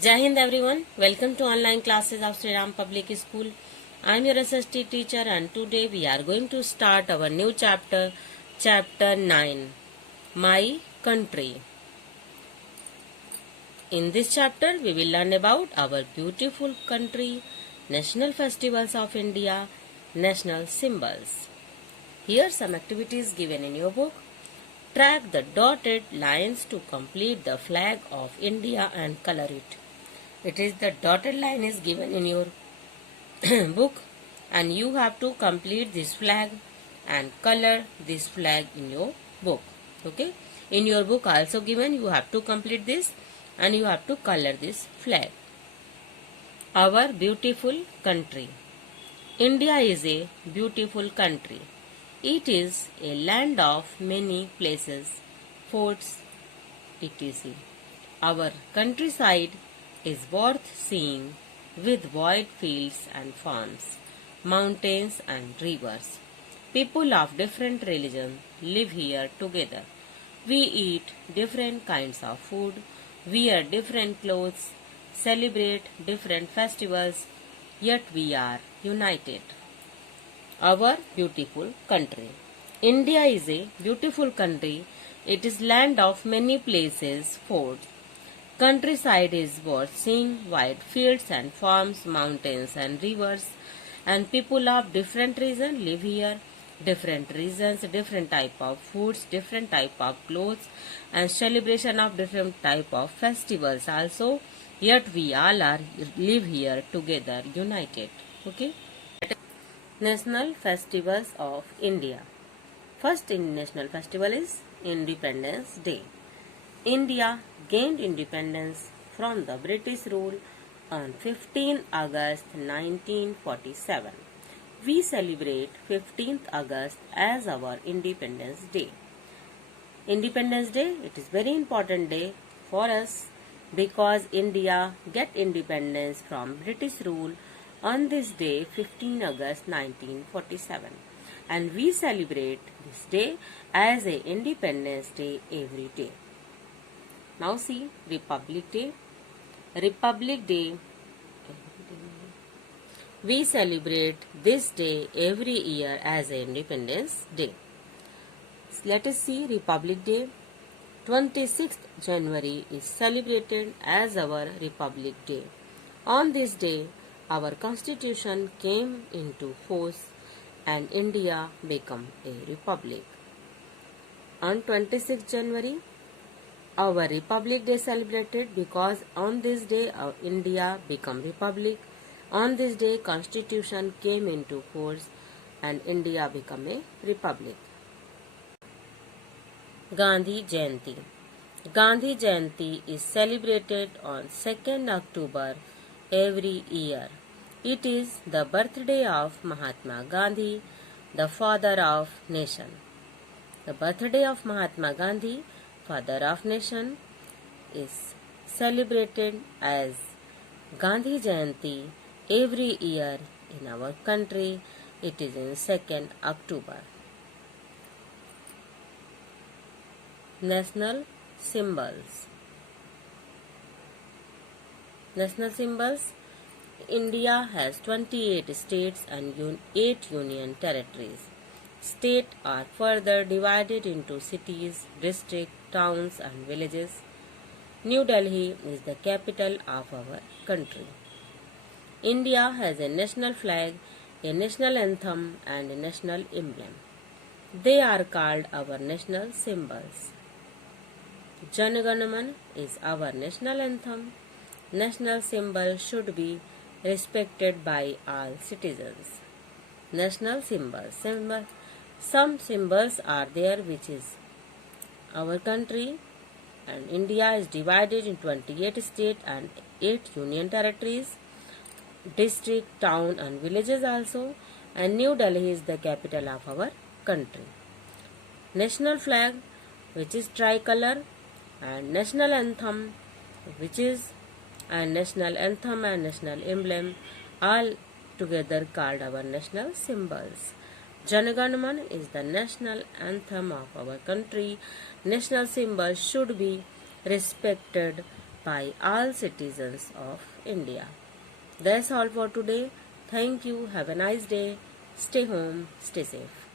Jai Hind everyone, welcome to online classes of Sri Ram Public School. I am your SST teacher and today we are going to start our new chapter, chapter 9, My Country. In this chapter we will learn about our beautiful country, national festivals of India, national symbols. Here some activities given in your book. Track the dotted lines to complete the flag of India and color it. It is the dotted line is given in your book and you have to complete this flag and color this flag in your book. Okay. In your book also given you have to complete this and you have to color this flag. Our beautiful country. India is a beautiful country. It is a land of many places, forts, etc. Our countryside is worth seeing with wide fields and farms, mountains and rivers. People of different religions live here together. We eat different kinds of food, wear different clothes, celebrate different festivals, yet we are united. Our beautiful country. India is a beautiful country. It is land of many places, forts. Countryside is worth seeing, wide fields and farms, mountains and rivers, and people of different regions live here. Different regions, different type of foods, different type of clothes, and celebration of different type of festivals also. Yet we all are live here together, united. Okay. National festivals of India. First national festival is Independence Day. India gained independence from the British rule on 15 August 1947. We celebrate 15th August as our Independence Day. Independence Day, it is very important day for us because India get independence from British rule on this day 15 August 1947 and we celebrate this day as a Independence Day every day. Now see Republic Day. Republic Day, we celebrate this day every year as a Independence Day. Let us see Republic Day. 26th January is celebrated as our Republic Day. On this day, our constitution came into force and India became a republic. On 26th January, our Republic Day celebrated because on this day India became republic. On this day constitution came into force and India became a republic. Gandhi Jayanti. Gandhi Jayanti is celebrated on 2nd October every year. It is the birthday of Mahatma Gandhi, the father of nation. The birthday of Mahatma Gandhi, father of nation, is celebrated as Gandhi Jayanti every year in our country. It is in 2nd October. National symbols. National symbols. India has 28 states and 8 union territories. States are further divided into cities, districts, towns and villages. New Delhi is the capital of our country. India has a national flag, a national anthem and a national emblem. They are called our national symbols. Jana Gana Mana is our national anthem. National symbol should be respected by all citizens. National symbols. Some symbols are there which is our country and India is divided in 28 states and 8 union territories, district, town and villages also, and New Delhi is the capital of our country. National flag which is tricolor and national anthem which is and national anthem and national emblem all together called our national symbols. Jana Gana Mana is the national anthem of our country. National symbols should be respected by all citizens of India. That's all for today. Thank you. Have a nice day. Stay home. Stay safe.